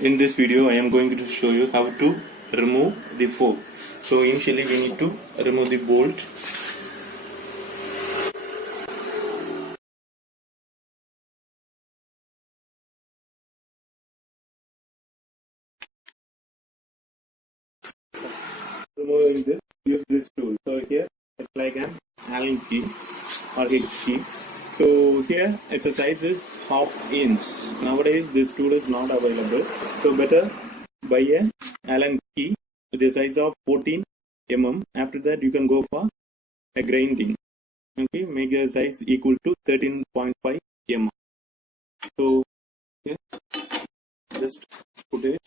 In this video, I am going to show you how to remove the fork. So initially we need to remove the bolt. Removing this, use this tool. So here it's like an Allen key or H key. So here its size is ½ inch. Nowadays this tool is not available. So better buy a Allen key with the size of 14 mm. After that you can go for a grinding. Okay, make the size equal to 13.5 mm. So here just put it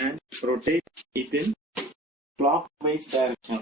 and rotate it in clockwise direction.